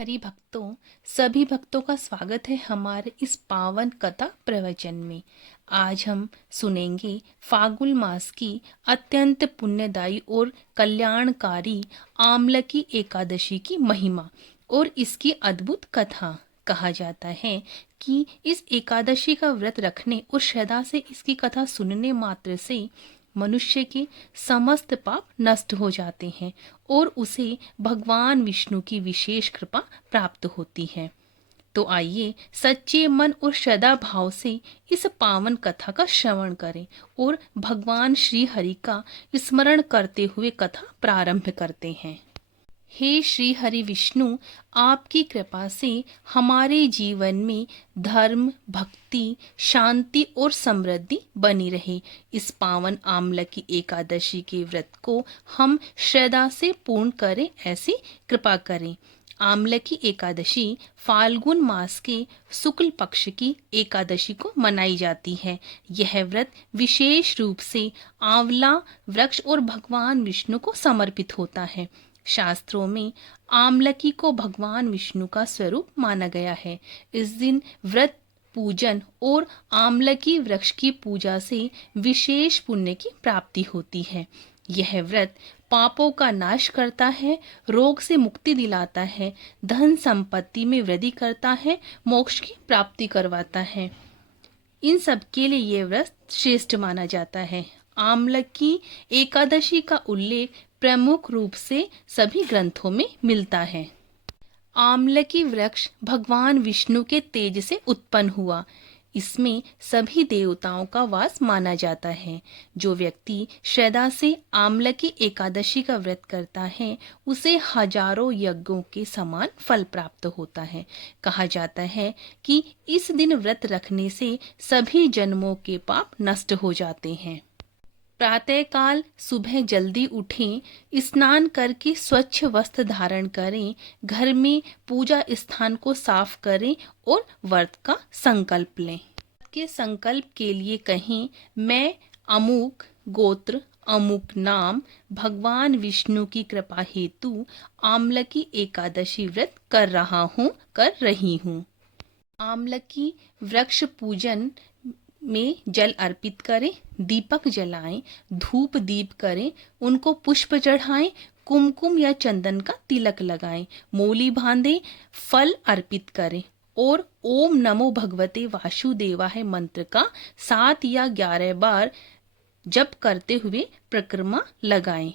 हरि भक्तों, सभी भक्तों का स्वागत है हमारे इस पावन कथा प्रवचन में। आज हम सुनेंगे फागुन मास की अत्यंत पुण्यदायी और कल्याणकारी आमलकी एकादशी की महिमा और इसकी अद्भुत कथा। कहा जाता है कि इस एकादशी का व्रत रखने और श्रद्धा से इसकी कथा सुनने मात्र से मनुष्य के समस्त पाप नष्ट हो जाते हैं और उसे भगवान विष्णु की विशेष कृपा प्राप्त होती है। तो आइए सच्चे मन और श्रद्धा भाव से इस पावन कथा का श्रवण करें और भगवान श्री हरि का स्मरण करते हुए कथा प्रारंभ करते हैं। हे श्री हरि विष्णु, आपकी कृपा से हमारे जीवन में धर्म, भक्ति, शांति और समृद्धि बनी रहे। इस पावन आमलकी एकादशी के व्रत को हम श्रद्धा से पूर्ण करें, ऐसी कृपा करें। आमलकी एकादशी फाल्गुन मास के शुक्ल पक्ष की एकादशी को मनाई जाती है। यह व्रत विशेष रूप से आंवला वृक्ष और भगवान विष्णु को समर्पित होता है। शास्त्रों में आमलकी को भगवान विष्णु का स्वरूप माना गया है। इस दिन व्रत पूजन और आमलकी वृक्ष की पूजा से विशेष पुण्य की प्राप्ति होती है। यह व्रत पापों का नाश करता है, रोग से मुक्ति दिलाता है, धन संपत्ति में वृद्धि करता है, मोक्ष की प्राप्ति करवाता है। इन सब के लिए यह व्रत श्रेष्ठ माना जाता है। आमलकी एकादशी का उल्लेख प्रमुख रूप से सभी ग्रंथों में मिलता है। आमलकी वृक्ष भगवान विष्णु के तेज से उत्पन्न हुआ। इसमें सभी देवताओं का वास माना जाता है। जो व्यक्ति श्रद्धा से आमलकी एकादशी का व्रत करता है उसे हजारों यज्ञों के समान फल प्राप्त होता है। कहा जाता है कि इस दिन व्रत रखने से सभी जन्मों के पाप नष्ट हो जाते हैं। प्रातःकाल सुबह जल्दी उठें, स्नान करके स्वच्छ वस्त्र धारण करें, घर में पूजा स्थान को साफ करें और व्रत का संकल्प लें। के संकल्प के लिए कहें, मैं अमुक गोत्र अमुक नाम भगवान विष्णु की कृपा हेतु आमलकी एकादशी व्रत कर रहा हूँ, कर रही हूँ। आमलकी वृक्ष पूजन में जल अर्पित करें, दीपक जलाएं, धूप दीप करें, उनको पुष्प चढ़ाएं, कुमकुम या चंदन का तिलक लगाएं, मोली बांधें, फल अर्पित करें और ओम नमो भगवते वासुदेवाय मंत्र का 7 या 11 बार जप करते हुए परिक्रमा लगाएं।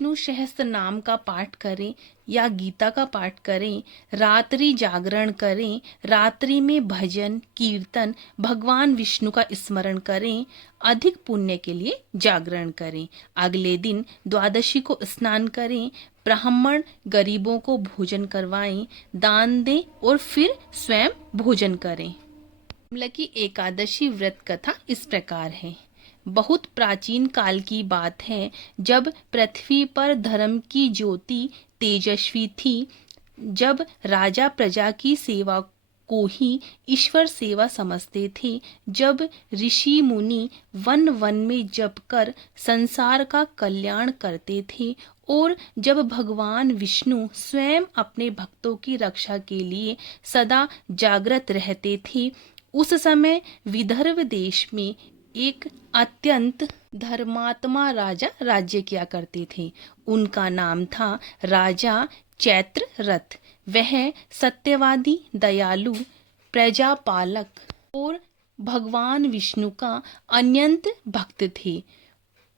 विष्णु सहस्त्र नाम का पाठ करें या गीता का पाठ करें, रात्रि जागरण करें, रात्रि में भजन कीर्तन भगवान विष्णु का स्मरण करें, अधिक पुण्य के लिए जागरण करें। अगले दिन द्वादशी को स्नान करें, ब्राह्मण गरीबों को भोजन करवाएं, दान दें और फिर स्वयं भोजन करें। आमलकी एकादशी व्रत कथा इस प्रकार है। बहुत प्राचीन काल की बात है, जब पृथ्वी पर धर्म की ज्योति तेजस्वी थी, जब राजा प्रजा की सेवा को ही ईश्वर सेवा समझते थे, जब ऋषि मुनि वन वन में जप कर संसार का कल्याण करते थे और जब भगवान विष्णु स्वयं अपने भक्तों की रक्षा के लिए सदा जागृत रहते थे, उस समय विदर्भ देश में एक अत्यंत धर्मात्मा राजा राज्य किया करते थे। उनका नाम था राजा चैत्ररथ। वह सत्यवादी, दयालु, प्रजापालक और भगवान विष्णु का अनंत भक्त थे।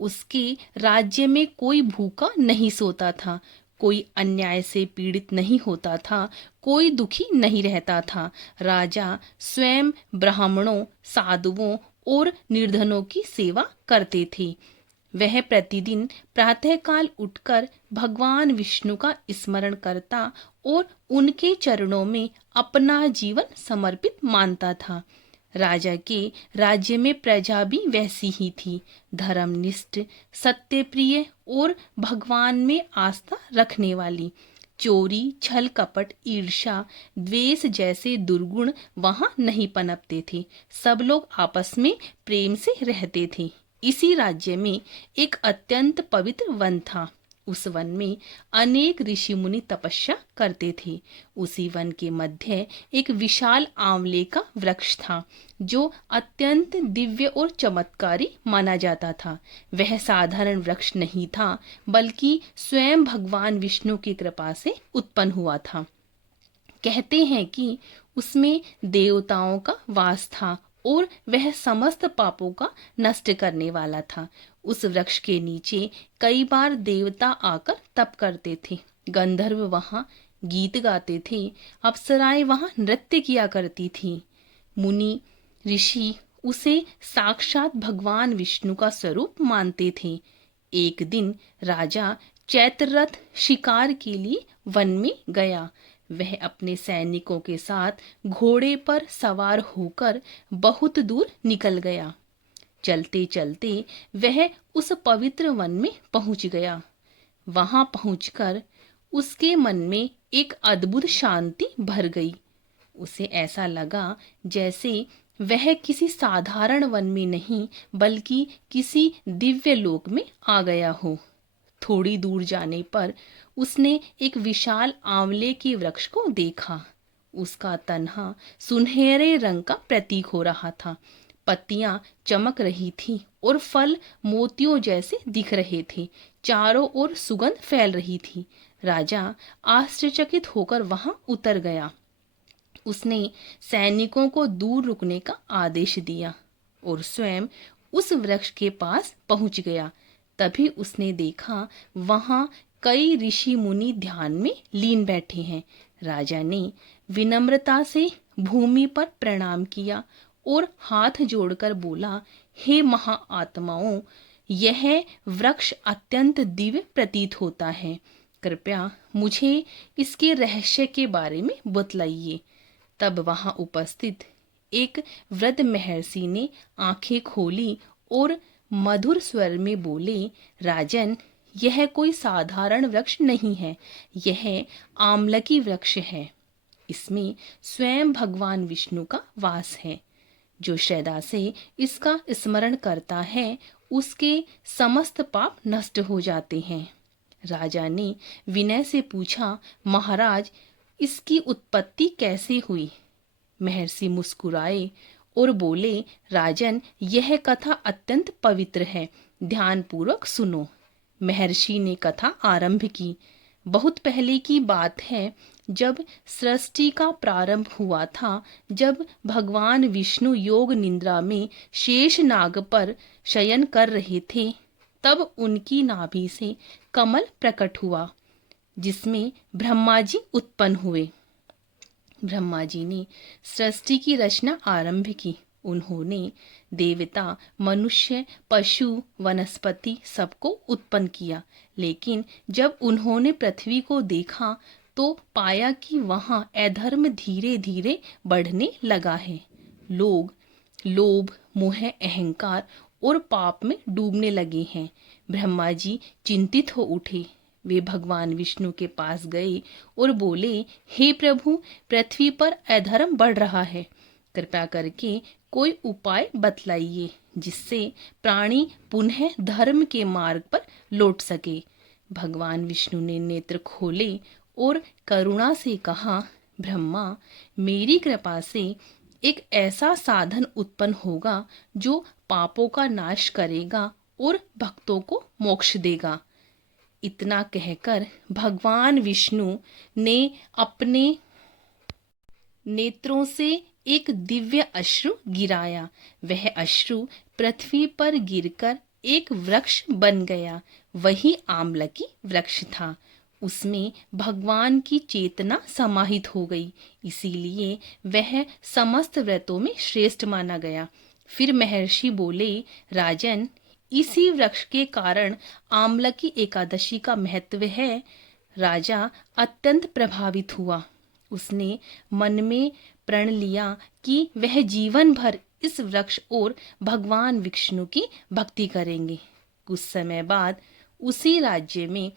उसके राज्य में कोई भूखा नहीं सोता था, कोई अन्याय से पीड़ित नहीं होता था, कोई दुखी नहीं रहता था। राजा स्वयं ब्राह्मणों, साधुओं और निर्धनों की सेवा करते थे। वह प्रतिदिन प्रातःकाल उठकर भगवान विष्णु का स्मरण करता और उनके चरणों में अपना जीवन समर्पित मानता था। राजा के राज्य में प्रजा भी वैसी ही थी, धर्मनिष्ठ, सत्यप्रिय और भगवान में आस्था रखने वाली। चोरी, छल कपट, ईर्ष्या, द्वेष जैसे दुर्गुण वहां नहीं पनपते थे। सब लोग आपस में प्रेम से रहते थे। इसी राज्य में एक अत्यंत पवित्र वन था। उस वन में अनेक ऋषि मुनि तपस्या करते थे। उसी वन के मध्य एक विशाल आंवले का वृक्ष था जो अत्यंत दिव्य और चमत्कारी माना जाता था। वह साधारण वृक्ष नहीं था, बल्कि स्वयं भगवान विष्णु की कृपा से उत्पन्न हुआ था। कहते हैं कि उसमें देवताओं का वास था और वह समस्त पापों का नष्ट करने वाला था। उस वृक्ष के नीचे कई बार देवता आकर तप करते थे। गंधर्व वहां गीत गाते थे, अप्सराएं वहां नृत्य किया करती थी। मुनि ऋषि उसे साक्षात भगवान विष्णु का स्वरूप मानते थे। एक दिन राजा चैत्ररथ शिकार के लिए वन में गया। वह अपने सैनिकों के साथ घोड़े पर सवार होकर बहुत दूर निकल गया। चलते चलते वह उस पवित्र वन में पहुंच गया। वहां पहुंचकर उसके मन में एक अद्भुत शांति भर गई। उसे ऐसा लगा जैसे वह किसी साधारण वन में नहीं, बल्कि किसी दिव्य लोक में आ गया हो। थोड़ी दूर जाने पर उसने एक विशाल आंवले के वृक्ष को देखा। उसका तन्हा सुनहरे रंग का प्रतीक हो रहा था। पत्तियां चमक रही थी और फल मोतियों जैसे दिख रहे थे। चारों ओर सुगंध फैल रही थी। राजा आश्चर्यचकित होकर वहां उतर गया। उसने सैनिकों को दूर रुकने का आदेश दिया और स्वयं उस वृक्ष के पास पहुंच गया। तभी उसने देखा वहां कई ऋषि मुनि ध्यान में लीन बैठे हैं। राजा ने विनम्रता से भूमि पर प्रणाम किया और हाथ जोड़कर बोला, हे महाआत्माओं, यह वृक्ष अत्यंत दिव्य प्रतीत होता है। कृपया मुझे इसके रहस्य के बारे में बतलाइए। तब वहां उपस्थित एक वृद्ध महर्षि ने आंखें खोली और मधुर स्वर में बोले, राजन, यह कोई साधारण वृक्ष नहीं है, यह आमलकी वृक्ष है। इसमें स्वयं भगवान विष्णु का वास है। जो श्रद्धा से इसका स्मरण करता है, उसके समस्त पाप नष्ट हो जाते हैं। राजा ने विनय से पूछा, महाराज, इसकी उत्पत्ति कैसे हुई? महर्षि मुस्कुराए और बोले, राजन, यह कथा अत्यंत पवित्र है, ध्यान पूर्वक सुनो। महर्षि ने कथा आरंभ की। बहुत पहले की बात है, जब सृष्टि का प्रारंभ हुआ था, जब भगवान विष्णु योग निद्रा में शेष नाग पर शयन कर रहे थे, तब उनकी नाभि से कमल प्रकट हुआ, जिसमें ब्रह्मा जी उत्पन्न हुए। ब्रह्मा जी ने सृष्टि की रचना आरंभ की। उन्होंने देवता, मनुष्य, पशु, वनस्पति सबको उत्पन्न किया। लेकिन जब उन्होंने पृथ्वी को देखा तो पाया कि वहां अधर्म धीरे धीरे बढ़ने लगा है। लोग लोभ, मोह, अहंकार और पाप में डूबने लगे हैं। ब्रह्मा जी चिंतित हो उठे। वे भगवान विष्णु के पास गए और बोले, हे प्रभु, पृथ्वी पर अधर्म बढ़ रहा है। कृपया करके कोई उपाय बतलाइए जिससे प्राणी पुनः धर्म के मार्ग पर लौट सके। भगवान विष्णु ने नेत्र खोले और करुणा से कहा, ब्रह्मा, मेरी कृपा से एक ऐसा साधन उत्पन्न होगा जो पापों का नाश करेगा और भक्तों को मोक्ष देगा। इतना कहकर भगवान विष्णु ने अपने नेत्रों से एक दिव्य अश्रु गिराया। वह अश्रु पृथ्वी पर गिरकर एक वृक्ष बन गया। वही आमलकी वृक्ष था। उसमें भगवान की चेतना समाहित हो गई, इसीलिए वह समस्त व्रतों में श्रेष्ठ माना गया। फिर महर्षि बोले, राजन, इसी वृक्ष के कारण आमलकी एकादशी का महत्व है। राजा अत्यंत प्रभावित हुआ। उसने मन में प्रण लिया कि वह जीवन भर इस वृक्ष और भगवान विष्णु की भक्ति करेंगे। कुछ समय बाद उसी राज्य में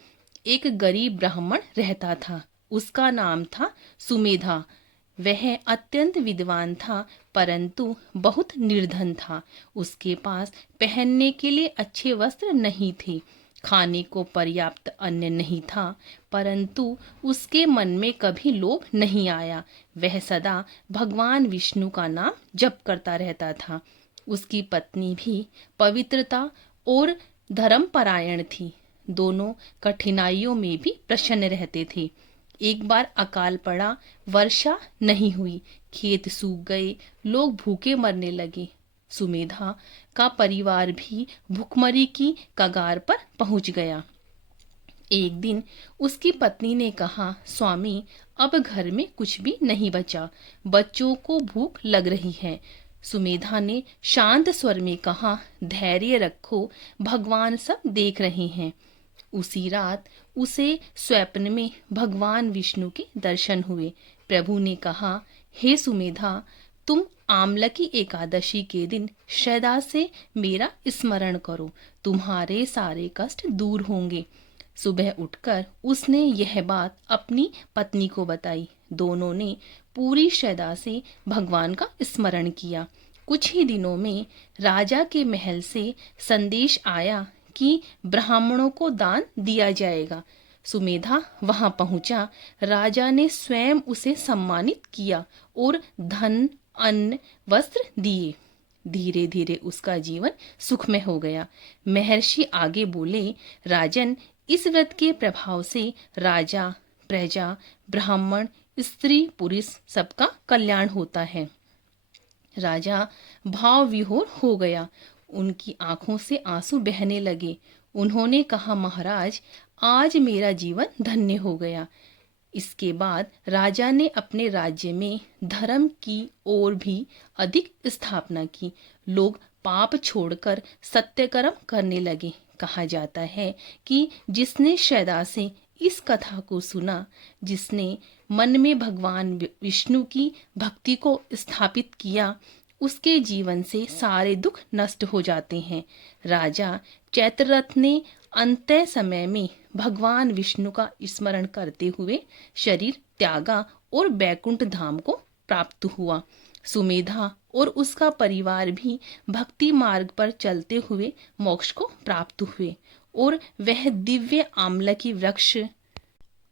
एक गरीब ब्राह्मण रहता था। उसका नाम था सुमेधा। वह अत्यंत विद्वान था, परंतु बहुत निर्धन था। उसके पास पहनने के लिए अच्छे वस्त्र नहीं थे। खाने को पर्याप्त अन्न नहीं था, परंतु उसके मन में कभी लोभ नहीं आया। वह सदा भगवान विष्णु का नाम जप करता रहता था। उसकी पत्नी भी पवित्रता और धर्मपरायण थी। दोनों कठिनाइयों में भी प्रसन्न रहते थे। एक बार अकाल पड़ा, वर्षा नहीं हुई, खेत सूख गए, लोग भूखे मरने लगे। सुमेधा का परिवार भी भुखमरी की कगार पर पहुंच गया। एक दिन उसकी पत्नी ने कहा, स्वामी, अब घर में कुछ भी नहीं बचा, बच्चों को भूख लग रही है। सुमेधा ने शांत स्वर में कहा, धैर्य रखो, भगवान सब देख रहे हैं। उसी रात उसे स्वप्न में भगवान विष्णु के दर्शन हुए। प्रभु ने कहा, हे सुमेधा, तुम आमलकी एकादशी के दिन श्रद्धा से मेरा स्मरण करो, तुम्हारे सारे कष्ट दूर होंगे। सुबह उठकर उसने यह बात अपनी पत्नी को बताई। दोनों ने पूरी श्रद्धा से भगवान का स्मरण किया। कुछ ही दिनों में राजा के महल से संदेश आया कि ब्राह्मणों को दान दिया जाएगा। सुमेधा वहां पहुंचा। राजा ने स्वयं उसे सम्मानित किया और धन, अन्न, वस्त्र दिए। धीरे धीरे उसका जीवन सुखमय हो गया। महर्षि आगे बोले, राजन, इस व्रत के प्रभाव से राजा, प्रजा, ब्राह्मण, स्त्री, पुरुष सबका कल्याण होता है। राजा भाव विभोर हो गया। उनकी आंखों से आंसू बहने लगे। उन्होंने कहा, महाराज, आज मेरा जीवन धन्य हो गया। इसके बाद राजा ने अपने राज्य में धर्म की और भी अधिक स्थापना की। लोग पाप छोड़कर सत्य कर्म करने लगे। कहा जाता है कि जिसने श्रद्धा से इस कथा को सुना, जिसने मन में भगवान विष्णु की भक्ति को स्थापित किया, उसके जीवन से सारे दुख नष्ट हो जाते हैं। राजा चैत्ररथ ने अंत्य समय में भगवान विष्णु का स्मरण करते हुए शरीर त्यागा और बैकुंठ धाम को प्राप्त हुआ। सुमेधा और उसका परिवार भी भक्ति मार्ग पर चलते हुए मोक्ष को प्राप्त हुए और वह दिव्य आमलकी वृक्ष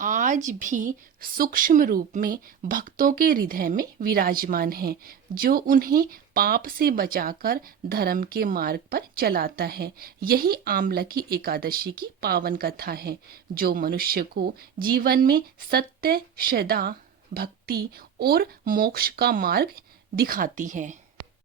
आज भी सूक्ष्म रूप में भक्तों के हृदय में विराजमान है, जो उन्हें पाप से बचाकर धर्म के मार्ग पर चलाता है। यही आमलकी एकादशी की पावन कथा है, जो मनुष्य को जीवन में सत्य, श्रद्धा, भक्ति और मोक्ष का मार्ग दिखाती है।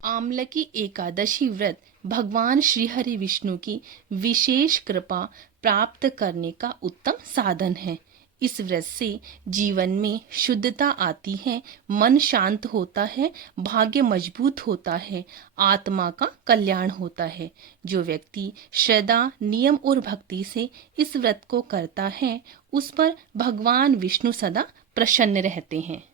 आमलकी एकादशी व्रत भगवान श्री हरि विष्णु की विशेष कृपा प्राप्त करने का उत्तम साधन है। इस व्रत से जीवन में शुद्धता आती है, मन शांत होता है, भाग्य मजबूत होता है, आत्मा का कल्याण होता है। जो व्यक्ति श्रद्धा, नियम और भक्ति से इस व्रत को करता है, उस पर भगवान विष्णु सदा प्रसन्न रहते हैं।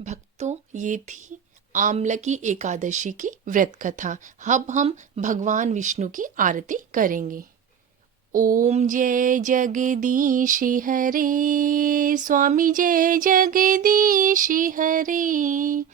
भक्तों, ये थी आमलकी एकादशी की व्रत कथा। अब हम भगवान विष्णु की आरती करेंगे। ओम जय जगदीश हरे, स्वामी जय जगदीश हरे।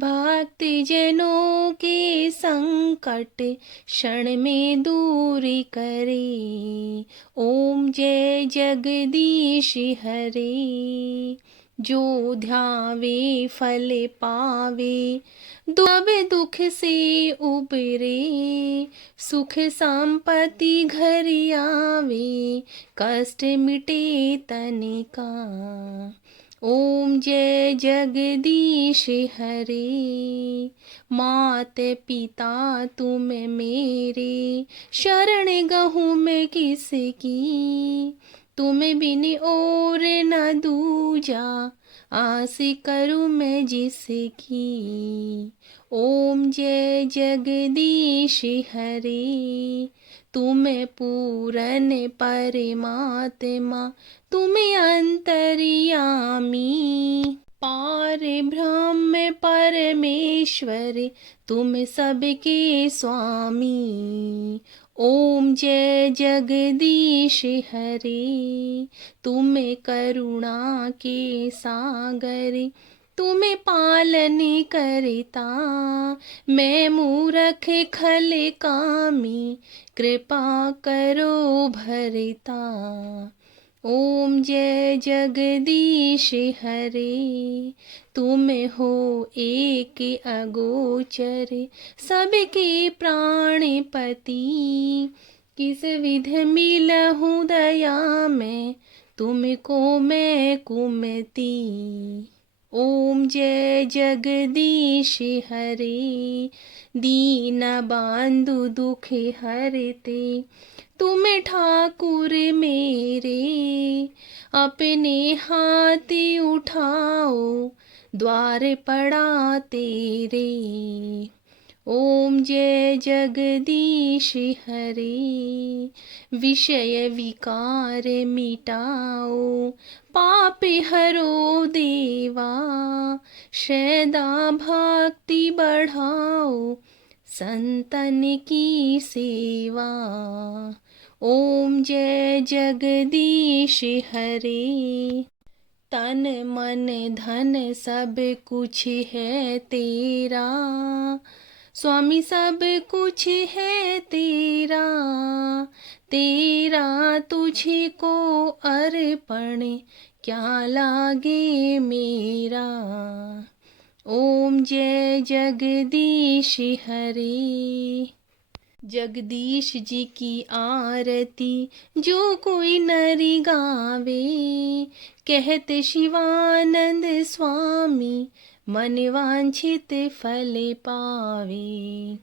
भक्त जनों के संकट क्षण में दूर करे। ओम जय जगदीश हरे। जो ध्यावे फल पावे, अब दुख से उबरे। सुख संपत्ति घर आवे, कष्ट मिटे तन का। ओम जय जगदीश हरे। मात पिता तुम मेरे, शरण गहूँ मैं किसकी। तुम बिन और न दूजा, आस करूँ मैं जिसकी। ओम जय जगदीश हरे। तुम पूरन परमात्मा, तुम अंतर्यामी। पार ब्रह्म परमेश्वर, तुम सबके स्वामी। ओम जय जगदीश हरे। तुम करुणा के सागर, तुम्हें पालन करता, मैं मूरख खल कामी, कृपा करो भरता। ओम जय जगदीश हरे, तुम हो एक अगोचर, सबके प्राणपति। किस विध मिलहूँ दया में, तुमको मैं कुमति। ओम जय जगदीश हरे, दीन बांधु दुख हरते, तुम ठाकुर मेरे, अपने हाथ उठाओ, द्वार पड़ा तेरे। ओम जय जगदीश हरे, विषय विकार मिटाओ, पाप हरो देवा, सदा भक्ति बढ़ाओ, संतन की सेवा। ओम जय जगदीश हरे, तन मन धन सब कुछ है तेरा, स्वामी सब कुछ है तेरा, तेरा तुझे को अर्पण, क्या लागे मेरा। ओम जय जगदीश हरे, जगदीश जी की आरती जो कोई नर गावे, कहते शिवानंद स्वामी, मन वांछित फल पावे।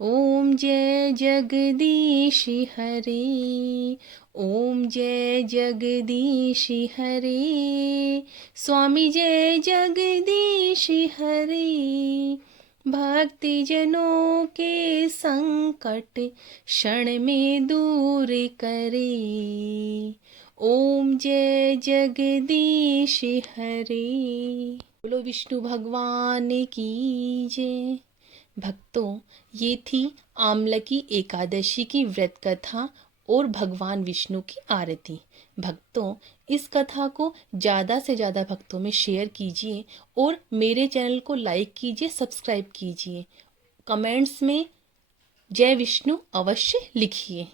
ओम जय जगदीश हरे, ओम जय जगदीश हरे, स्वामी जय जगदीश हरे। भक्ति जनों के संकट क्षण में दूर करे। ओम जय जगदीश हरे। बोलो विष्णु भगवान की जय। भक्तों, ये थी आमलकी एकादशी की व्रत कथा और भगवान विष्णु की आरती। भक्तों, इस कथा को ज़्यादा से ज़्यादा भक्तों में शेयर कीजिए और मेरे चैनल को लाइक कीजिए, सब्सक्राइब कीजिए। कमेंट्स में जय विष्णु अवश्य लिखिए।